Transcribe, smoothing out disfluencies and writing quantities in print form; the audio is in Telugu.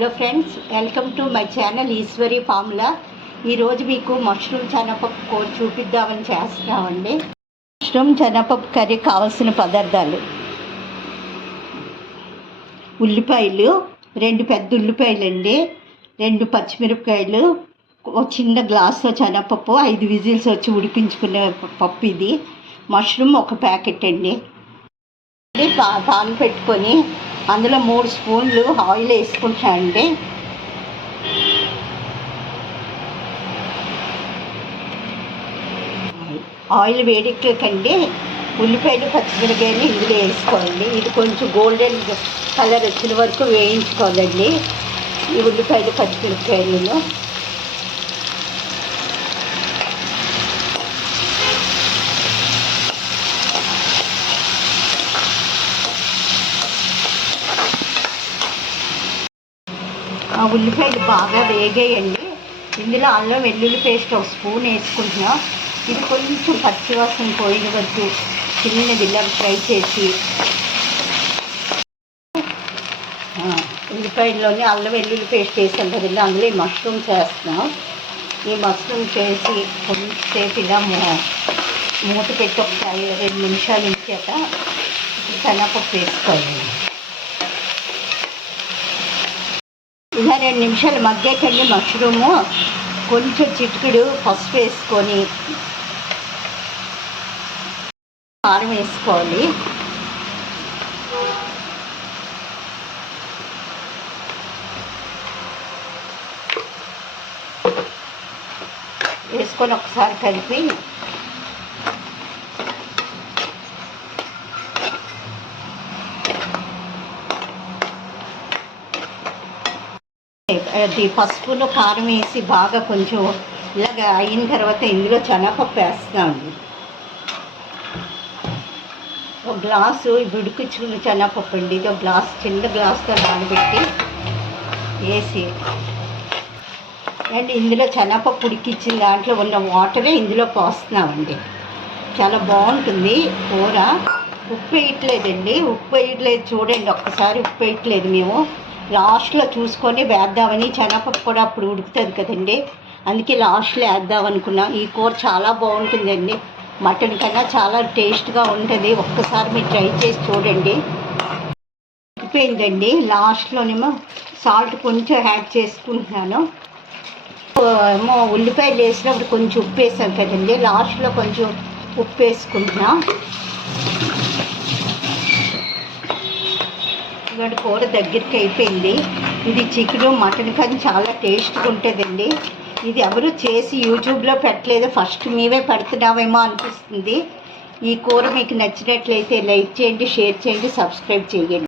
Hello friends, welcome to my channel Eshwari formula. ఈరోజు మీకు మష్రూమ్ శనగపప్పు కూర చూపిద్దామని చేస్తున్నామండి. మష్రూమ్ శనగపప్పు కర్రీ కావాల్సిన పదార్థాలు: ఉల్లిపాయలు 2 పెద్ద ఉల్లిపాయలు అండి, 2 పచ్చిమిరపకాయలు, ఒక చిన్న గ్లాసు శనగపప్పు, 5 విజిల్స్ వచ్చి ఉడికించుకునే పప్పు ఇది. మష్రూమ్ 1 ప్యాకెట్ అండి. పాన్ పెట్టుకొని అందులో 3 స్పూన్లు ఆయిల్ వేసుకుంటానండి. ఆయిల్ వేడెక్కకండి ఉల్లిపాయలు పచ్చిమిరపకాయలు ఇందులో వేసుకోవాలి. ఇది కొంచెం గోల్డెన్ కలర్ వచ్చిన వరకు వేయించుకోవాలండి. ఈ ఉల్లిపాయలు పచ్చిమిరపకాయలు ఆ ఉల్లిపాయలు బాగా వేగేయండి. ఇందులో అల్లం వెల్లుల్లి పేస్ట్ 1 స్పూన్ వేసుకుంటున్నాం. ఇది కొంచెం పచ్చివాసన పోయిన వరకు చిన్నది ఇలా ఫ్రై చేసి, ఉల్లిపాయల్లోనే అల్లం వెల్లుల్లి పేస్ట్ వేసాం కదండి, అందులో ఈ మష్రూమ్స్ వేస్తున్నాం. ఈ మష్రూమ్స్ వేసి కొంచెంసేపు ఇలా మూత పెట్టి ఒక 2 నిమిషాలు ఉంచాక శనగపప్పు వేసుకోవాలి. ఇలా 2 నిమిషాలు మగ్గాకండి మష్రూము. కొంచెం చిటికెడు పసుపు వేసుకొని కారం వేసుకోవాలి. వేసుకొని ఒకసారి కలిపి అది పసుపులో కారం వేసి బాగా కొంచెం ఇలాగ అయిన తర్వాత ఇందులో శనగపప్పు వేస్తామండి. 1 గ్లాసు ఉడికించుకున్న శనగపప్పు అండి. ఇది 1 గ్లాస్, చిన్న గ్లాస్తో నానబెట్టి వేసి అండ్ ఇందులో శనగపప్పు ఉడికించిన దాంట్లో ఉన్న వాటరే ఇందులో పోస్తున్నామండి. చాలా బాగుంటుంది కూర. ఉప్పు వేయట్లేదండి, ఉప్పు వేయట్లేదు చూడండి, ఒక్కసారి ఉప్పు వేయట్లేదు. మేము లాస్ట్లో చూసుకొని వేద్దామని, శనగపప్పు కూడా అప్పుడు ఉడుకుతుంది కదండి, అందుకే లాస్ట్లో వేద్దాం అనుకున్నాం. ఈ కూర చాలా బాగుంటుందండి, మటన్ కన్నా చాలా టేస్ట్గా ఉంటుంది. ఒక్కసారి మీరు ట్రై చేసి చూడండి. ఉడికిపోయిందండి. లాస్ట్లోనేమో సాల్ట్ కొంచెం యాడ్ చేసుకుంటున్నాను. ఏమో ఉల్లిపాయలు వేసినప్పుడు కొంచెం ఉప్పు వేసాను కదండి, లాస్ట్లో కొంచెం ఉప్పు వేసుకుంటున్నాం. ఇవాళ కూర దగ్గరికి అయిపోయింది. ఇది చికెను మటన్ కానీ చాలా టేస్ట్గా ఉంటుందండి. ఇది ఎవరు చేసి యూట్యూబ్లో పెట్టలేదు, ఫస్ట్ మేమే పెడుతున్నామేమో అనిపిస్తుంది. ఈ కూర మీకు నచ్చినట్లయితే లైక్ చేయండి, షేర్ చేయండి, సబ్స్క్రైబ్ చేయండి.